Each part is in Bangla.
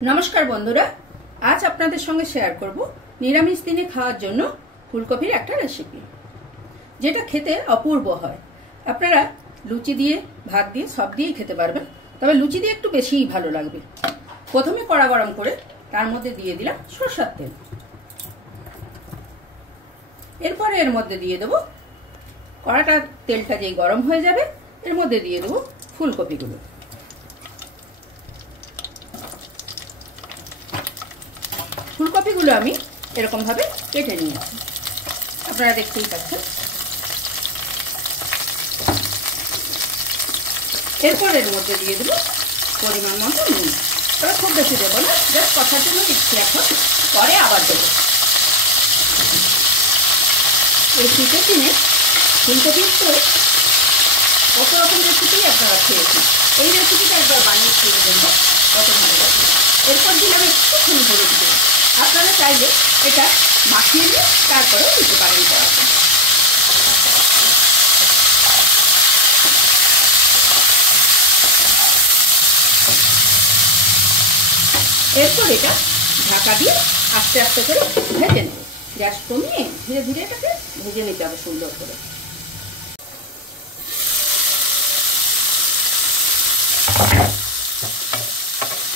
नमस्कार बंधुरा आज आपनादेर संगे शेयर करब निरामिष दिने खाওয়ার জন্য ফুলকপির একটা রেসিপি যেটা খেতে অপূর্ব হয়। আপনারা লুচি দিয়ে ভাত দিয়ে সব দিয়েই খেতে পারবেন, তবে লুচি দিয়ে একটু বেশিই ভালো লাগবে। প্রথমে কড়া গরম করে তার মধ্যে দিয়ে দিলাম সরষের তেল। এরপরে এর মধ্যে দিয়ে দেব কড়াটা তেলটা যেই গরম হয়ে যাবে এর মধ্যে দিয়ে দেব ফুলকপিগুলো। ফুলকপিগুলো আমি এরকম ভাবে কেটে নিয়েছি, আপনারা দেখতেই পাচ্ছেন। এরপর এর মধ্যে দিয়ে দেবো পরিমাণ মতো নুন, তবে খুব বেশি দেবো না, জাস্ট কষার জন্য দিচ্ছি এখন, পরে আবার দেবো। এই শীতের দিনে ফুলকপির তো কত রকম রেসিপি আপনারা খেয়েছেন, এই রেসিপিটা একবার বানিয়ে খেয়ে দেবো, কত ভালো লাগবে। এরপর দিলাম একটুখানি হলুদ দেবো, আপনারা চাইলে এটা মাখিয়ে নিয়ে তারপরেও দিতে পারেন কড়াতে। এরপর এটা ঢাকা দিয়ে আস্তে আস্তে করে ভেজে নেব, গ্যাস কমিয়ে ধীরে ধীরে এটাকে ভেজে নিতে হবে সুন্দর করে।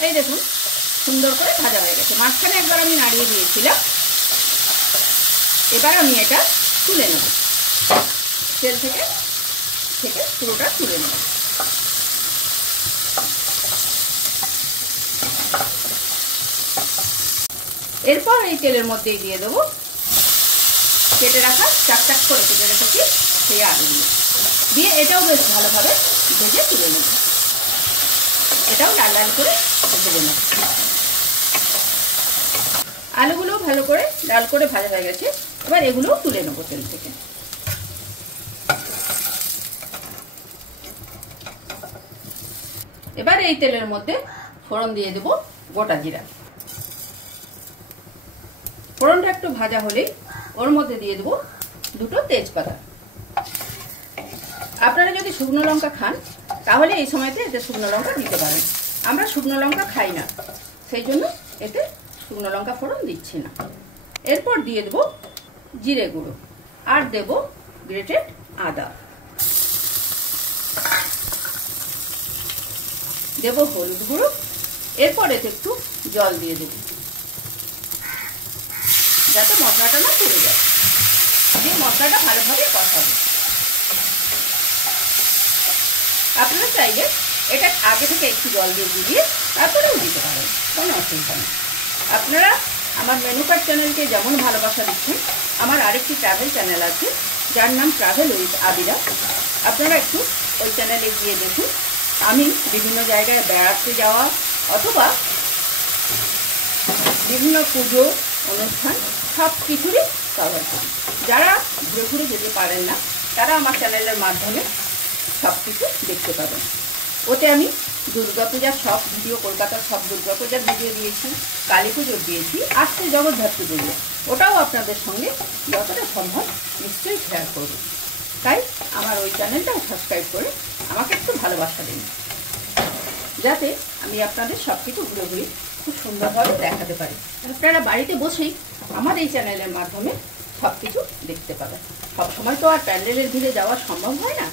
এই দেখুন সুন্দর করে ভাজা হয়ে গেছে, মাঝখানে একবার আমি নাড়িয়ে দিয়েছিলাম। এবার আমি এটা তুলে নেব, তেল থেকে পুরোটা তুলে নেব। এরপর এই তেলের মধ্যেই দিয়ে দেবো কেটে রাখা চাক চাক করে কেটে রেখেছি সেই আলুগুলো দিয়ে এটাও বেশ ভালোভাবে ভেজে তুলে নেব। এটাও লাল লাল করে ভেজে নেব। আলুগুলো ভালো করে লাল করে ভাজা হয়ে গেছে, এবার এগুলোও তুলে নেব তেল থেকে। এবার এই তেলের মধ্যে ফোড়ন দিয়ে দেব গোটা জিরা। ফোড়নটা একটু ভাজা হলেই ওর মধ্যে দিয়ে দেব দুটো তেজপাতা। আপনারা যদি শুকনো লঙ্কা খান তাহলে এই সময়তে এতে শুকনো লঙ্কা দিতে পারেন, আমরা শুকনো লঙ্কা খাই না, সেই জন্য এতে শুকনো লঙ্কা ফোড়ন দিচ্ছি না। এরপর দিয়ে দেব জিরে গুঁড়ো আর দেব গ্রেটেড আদা, দেব হলুদ গুঁড়ো। এরপর এতে একটু জল দিয়ে দেব যাতে মশলাটা না পুড়ে যায়, দিয়ে মশলাটা ভালোভাবে কষাবো। আপনারা চাইলে এটা আগে থেকে একটু জল দিয়ে গুলিয়ে তারপরেও দিতে পারেন, কোনো অসুবিধা নেই। আপনারা আমার মেনু কার্ড চ্যানেলকে যেমন ভালোবাসা দিচ্ছেন, আমার আরেকটি ট্রাভেল চ্যানেল আছে যার নাম ট্রাভেল উইথ আবিরা, আপনারা একটু ওই চ্যানেলে গিয়ে দেখুন। আমি বিভিন্ন জায়গায় বেড়াতে যাওয়া অথবা বিভিন্ন পুজো অনুষ্ঠান সব কিছুরই কভার করি। যারা ঘুরে ঘুরে যেতে পারেন না তারা আমার চ্যানেলের মাধ্যমে সব কিছু দেখতে পাবেন। ওতে আমি দুর্গাপূজার সব ভিডিও, কলকাতার সব দুর্গাপূজার ভিডিও দিয়েছি, কালী পুজোর দিয়েছি, আসছে জগদ্ধাত্রী পুজো, ওটাও আপনাদের সঙ্গে যতটা সম্ভব নিশ্চয়ই শেয়ার করব। তাই আমার ওই চ্যানেলটাও সাবস্ক্রাইব করে আমাকে একটু ভালোবাসা দিন, যাতে আমি আপনাদের সব কিছু ঘুরে ঘুরে খুব সুন্দরভাবে দেখাতে পারি। আপনারা বাড়িতে বসেই আমার এই চ্যানেলের মাধ্যমে সব কিছু দেখতে পাবেন। সবসময় তো আর প্যান্ডেলের ভিড়ে যাওয়া সম্ভব হয় না,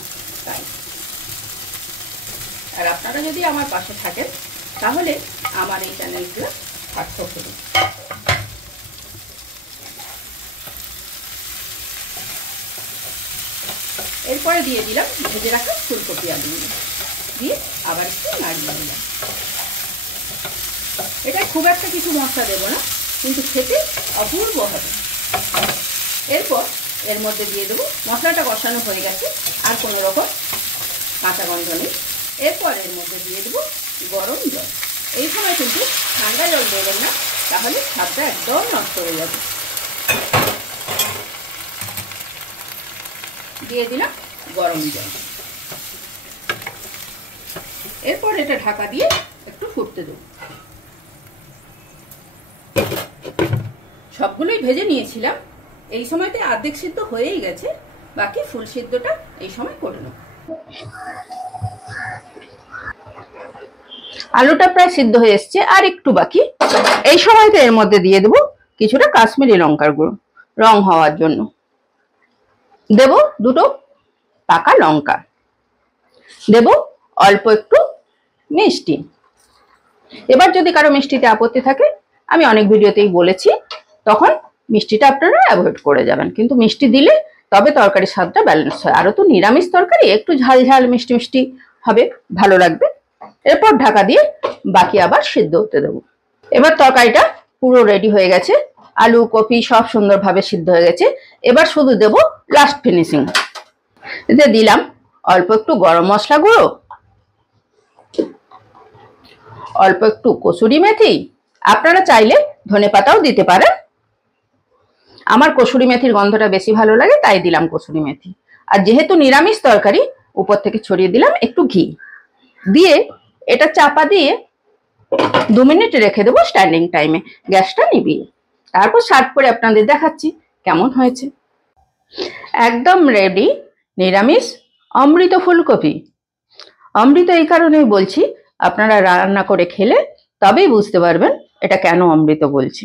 তাই আর আপনারা যদি আমার পাশে থাকেন তাহলে আমার এই চ্যানেলটা সার্থক হবে। এরপরে দিয়ে দিলাম ভেজে রাখা ফুলকপি আলুগুলো, দিয়ে আবার একটু নাড়িয়ে দিলাম। এটা খুব একটা কিছু মশলা দেবো না, কিন্তু খেতে অপূর্ব হবে। এরপর এর মধ্যে দিয়ে দেবো, মশলাটা কষানো হয়ে গেছে, আর কোনো রকম কাঁচা গন্ধ নেই। এরপর এর মধ্যে দিয়ে দেবো গরম জল। এই সময় কিন্তু ঠান্ডা জল দেবেন না, তাহলে স্বাদটা একদম নষ্ট হয়ে যাবে। দিয়ে দিলাম গরম জল। এরপর এটা ঢাকা দিয়ে একটু ফুটতে দেবো। সবগুলোই ভেজে নিয়েছিলাম, এই সময়তে অর্ধেক সিদ্ধ হয়েই গেছে, বাকি ফুল সিদ্ধটা এই সময় করে নেব। আলুটা প্রায় সিদ্ধ হয়ে এসছে, আর একটু বাকি। এই সময়তে এর মধ্যে দিয়ে দেবো কিছুটা কাশ্মীরি লঙ্কার গুঁড়ো রং হওয়ার জন্য। দেব দুটো পাকা লঙ্কা, দেব অল্প একটু মিষ্টি। এবার যদি কারো মিষ্টিতে আপত্তি থাকে, আমি অনেক ভিডিওতেই বলেছি, তখন মিষ্টিটা আপনারা অ্যাভয়েড করে যাবেন, কিন্তু মিষ্টি দিলে তবে তরকারির স্বাদটা ব্যালেন্স হয়। আরও তো নিরামিষ তরকারি, একটু ঝাল ঝাল মিষ্টি মিষ্টি হবে, ভালো লাগবে। এরপর ঢাকা দিয়ে বাকি আবার সিদ্ধ হতে দেবো। এবার তরকারিটা পুরো রেডি হয়ে গেছে, আলু কপি সব সুন্দরভাবে সিদ্ধ হয়ে গেছে। এবার শুধু দেব লাস্ট ফিনিশিং। এতে দিলাম অল্প একটু গরম মশলা গুঁড়ো, অল্প একটু কসুরি মেথি, আপনারা চাইলে ধনেপাতাও দিতে পারেন। আমার কসুরি মেথির গন্ধটা বেশি ভালো লাগে, তাই দিলাম কসুরি মেথি। আর যেহেতু নিরামিষ তরকারি, উপর থেকে ছড়িয়ে দিলাম একটু ঘি দিয়ে এটা চাপা দিয়ে 2 মিনিট রেখে দেবো স্ট্যান্ডিং টাইমে, গ্যাসটা নিভিয়ে। তারপর সার্ভ করে আপনাদের দেখাচ্ছি কেমন হয়েছে। একদম রেডি নিরামিষ অমৃত ফুলকপি। অমৃত এই কারণেই বলছি, আপনারা রান্না করে খেলে তবেই বুঝতে পারবেন এটা কেন অমৃত বলছি।